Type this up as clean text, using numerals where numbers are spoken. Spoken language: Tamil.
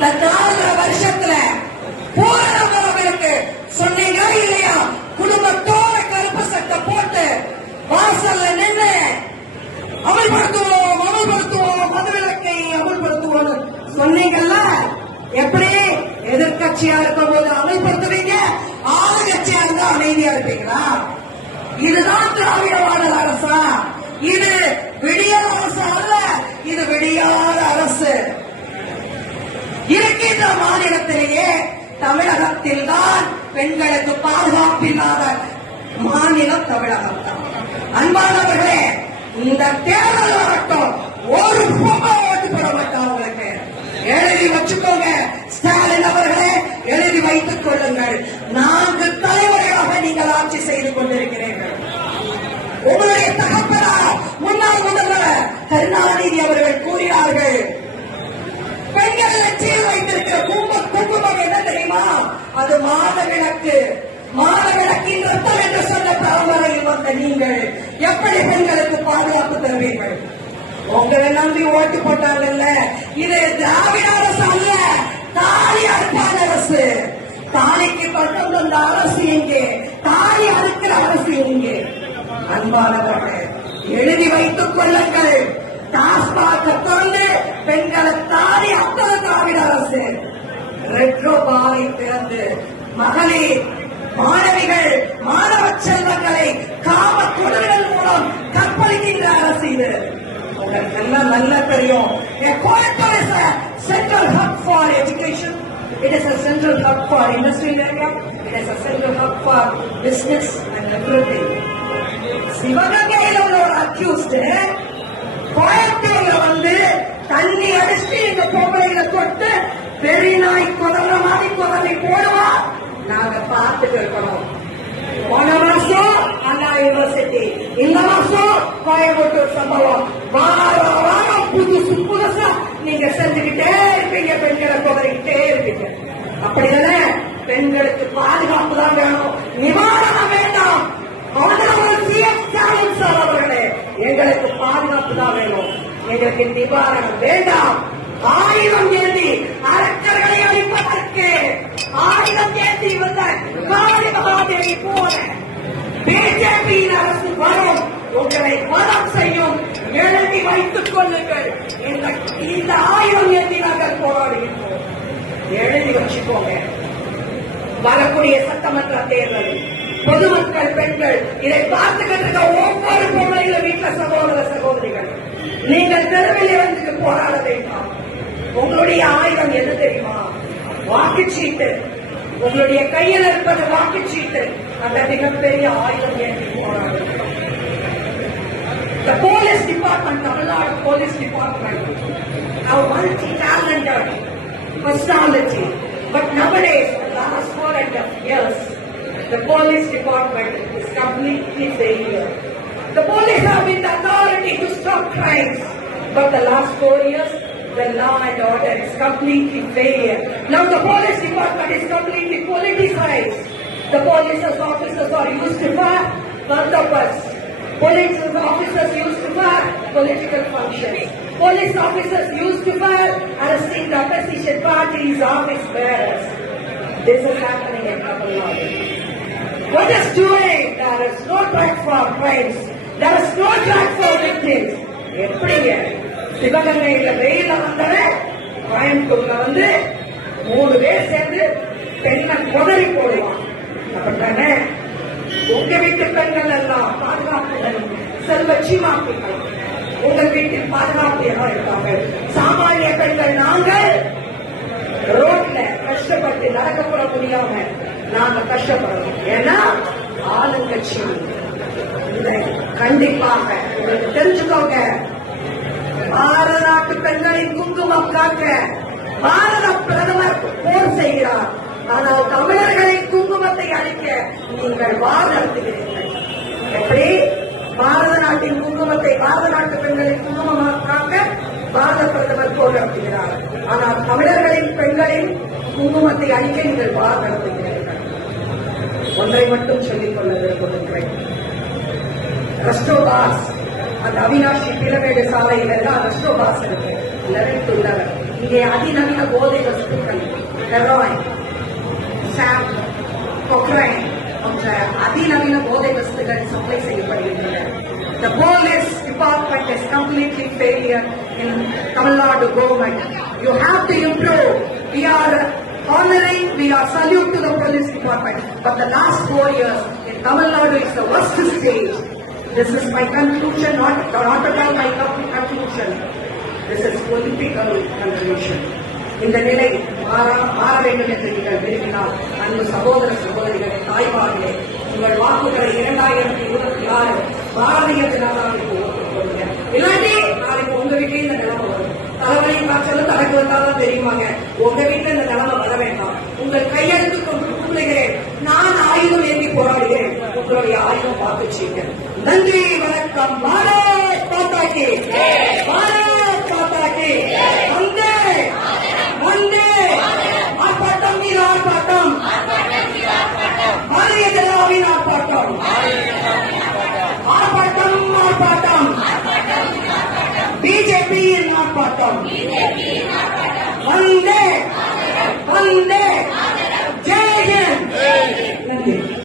இந்த 4 வருஷத்துல பூரணவர்களுக்கு சொன்னீங்க இல்லையா? குடும்பத்தோட கருப்பு சட்டை போட்டு வாசல்ல நின்று அமல்படுத்துவோம் அமல்படுத்துவோம் மதுவிலக்கை அமல்படுத்துவோம் சொன்னீங்கல்ல. எப்படி எதிர்கட்சியா இருக்கும் போது அமல்படுத்துவீங்க, ஆளுங்கட்சியா இருந்தா அமைதியா இருப்பீங்களா? இதுதான் திராவிட மாடல் அரசா? இது விடியல் அரசு அல்ல, இது விடியாத அரசு. இருக்கின்ற மாநிலத்திலேயே தமிழகத்தில் தான் பெண்களுக்கு பாதுகாப்பில்லாத மாநிலம் தமிழகம் தான். அன்பானவர்களே, இந்த தேர்தல் வரட்டும், ஒரு பொம்மை ஓட்டு போட மாட்டோம். உங்களுக்கு எழுதி வச்சுக்கோங்க. ஸ்டாலின் அவர்களே, எழுதி வைத்துக் கொள்ளுங்கள். 4 தலைமுறையாக நீங்கள் ஆட்சி செய்து கொண்டிருக்கிறீர்கள். உங்களுடைய தகப்பனார் முன்னாள் முதல்வர் கருணாநிதி அவர்கள் கூறினார்கள், பெண்கள் நெற்றியில் வைத்திருக்கிற குங்குமம் என்ன தெரியுமா? அது மாதவிலக்கு. மாதவிலக்கின் ரத்தம் என்று சொன்ன பரம்பரையில் வந்த நீங்கள் எப்படி பெண்களுக்கு பாதுகாப்பு தருவீர்கள்? உங்களை நம்பி ஓட்டு போட்டாங்கல்ல. இது திராவிட அரசு அல்ல, தாலி அறுப்பான அரசு. தாலிக்கு பட்டம் தந்த அரசு எங்கே? தாலி அறுக்கிற அரசு எங்கே? அன்பானவர்களே, எழுதி வைத்துக் கொள்ளுங்கள். டாஸ்மாக திறந்து பெண்களை தாலி அத்தனை திராவிட அரசு. ரெட்ரோ பாரை திறந்து மகளிர் மாணவிகள் மாணவ செல்வங்களை காம கொடுமைகள் மூலம் கற்பழிக்கின்ற அரசு இது. உங்களுக்கெல்லாம் நல்லா தெரியும். Coimbatore is a central hub for education. It is a central hub for industrial area. It is a central hub for business and everything. சிவகங்கையில் உள்ள ஒரு அக்யூஸ்ட் கோயம்புத்தூர்ல வந்து தண்ணி அடிச்சு இந்த பொம்பளையில தொட்டு பெரிய நாய் குதற மாதிரி குதறி போடுவா. நாங்க பார்த்துட்டு இருக்கணும். போன வருஷம் அண்ணா யூனிவர்சிட்டி, இந்த வருஷம் கோயம்புத்தூர் சம்பவம். வாரம் புதுசா நீங்க செஞ்சுக்கிட்டே இருப்பீங்க, பெண்களை குதறிக்கிட்டே இருப்பீங்க. அப்படிதானே? பெண்களுக்கு பாதுகாப்பு தான் வேணும், நிவாரணம் வேண்டாம். அவர்களே, எங்களுக்கு பாதுகாப்பு தான் வேணும், எங்களுக்கு நிவாரணம் வேண்டாம். ஆயுதம் ஏந்தி அரசர்களை அழிப்பதற்கு ஆயுதம் ஏந்தி வந்த காளி மகாதேவி போல பிஜேபியின் அரசு வரும், உங்களை வதம் செய்யும். எழுதி வைத்துக் கொள்ளுங்கள். இந்த ஆயுதம் ஏந்தி நாங்கள் போராடுகின்றோம். எழுதி வச்சுக்கோங்க. வரக்கூடிய சட்டமன்ற தேர்தல் பொதுமக்கள், பெண்கள் இதை பார்த்துக்கிட்டு இருக்க ஒவ்வொரு பொருளையும் வீட்டுல சகோதர சகோதரிகள், நீங்கள் தெருவில் வந்து போராட வேண்டாம். உங்களுடைய ஆயுதம் எது தெரியுமா? வாக்குச்சீட்டு. உங்களுடைய கையில் இருப்பது வாக்குச்சீட்டு. அந்த மிகப்பெரிய ஆயுதம் ஏற்றி போராடும். The police department, Tamil Nadu police department, are multi-talented personality, but nowadays, the last 4.5 years, the police department is completely failure. The police have been the authority to stop crimes, but the last 4 years, the law and order is completely failure. Now the police department is completely politicized. The police officers are used for purpose. Police officers used for political functions. Police officers used for arresting the opposition parties' office bearers. This is happening in Tamil Nadu. What is doing? There is no track for crimes. There is no track for victims. எப்படிங்க சிவகங்கையில வெயில வந்தவன் கோயம்புத்தூர்ல வந்து 3 பேர் சேர்ந்து பெண்ணை கொதறி போடுவான். அப்படித்தானே? உங்க வீட்டு பெண்கள் எல்லாம் பாதுகாப்புடன் செல்வ சீமாப்பிகள் உங்கள் வீட்டில் பாதுகாப்பு இருக்காங்க. சாமானிய பெண்கள் நாங்கள் ரோட்ல கஷ்டப்பட்டு நடக்கப்பட முடியாம நாங்க கஷ்டப்படுறோம். ஏன்னா ஆளுங்கட்சி. கண்டிப்பாக தெரிஞ்சுக்கோங்க. பாரத நாட்டு பெண்களின் குங்குமம் காக்க பாரத பிரதமர் போர் செய்கிறார். ஆனால் தமிழர்களின் குங்குமத்தை அழிக்க நீங்கள் வார் நடத்துகிறீர்கள். எப்படி? பாரத நாட்டின் குங்குமத்தை, பாரத நாட்டு பெண்களின் குங்குமமாக காக்க பாரத பிரதமர் போர் நடத்துகிறார். ஆனால் தமிழர்களின் பெண்களின் குங்குமத்தை அழிக்க நீங்கள் வார் நடத்துகிறீர்கள். ஒன்றை மட்டும் சொல்லிக் கொள்ள விரும்புகின்றேன். ரஸ்டோபாஸ், அந்த அவினாஷி பிளவேடு சாலையில் எல்லாம் ரஸ்டோபாஸ் இருக்கு. 11 to 11. இங்கே அதிநவீன போதை வசதி ஹெரோயின், சாப், கொக்ரைன் போன்ற அதிநவீன போதை வஸ்துகள் சப்ளை செய்யப்படுகின்றன. The police department is completely failure in Tamil Nadu government. You have to improve. We are honoring, we are salute to the police department. But the last 4 years in Tamil Nadu is the worst stage. This is my conclusion, not at all my conclusion. This is political conclusion. இந்த நிலை மாற வேண்டும் என்று நீங்கள் விரும்பினால் அன்பு சகோதர சகோதரிகளை தாய்மார்களே, உங்கள் வாக்குகளை 2026 பாரதிய ஜனதாவுக்கு ஓட்டுக் கொடுங்க. இல்லாட்டி நாளைக்கு உங்க வீட்டிலே இந்த நிலைமை வரும். தலைவலி காய்ச்சலும் தலைக்கு வந்தாலும் தெரியுமாங்க. உங்க வீட்டுல இந்த நிலைமை வர வேண்டாம். உங்கள் கையெழுத்து கூறுகிறேன், நான் ஆயுதம் ஏந்தி போராடுகிறேன். உங்களுடைய ஆயுதம் பார்த்துச்சீங்க. நன்றி, வணக்கம். பாரத் மாதா கி ஜெய். பாரத் மாதா கி ஜெய். வந்தே வந்தே ஆர்ப்பாட்டம் மீது ஆர்ப்பாட்டம், பாரதிய ஜனதாவின் ஆர்ப்பாட்டம், ஆர்ப்பாட்டம் ஆர்ப்பாட்டம், பிஜேபியின் ஆர்ப்பாட்டம்.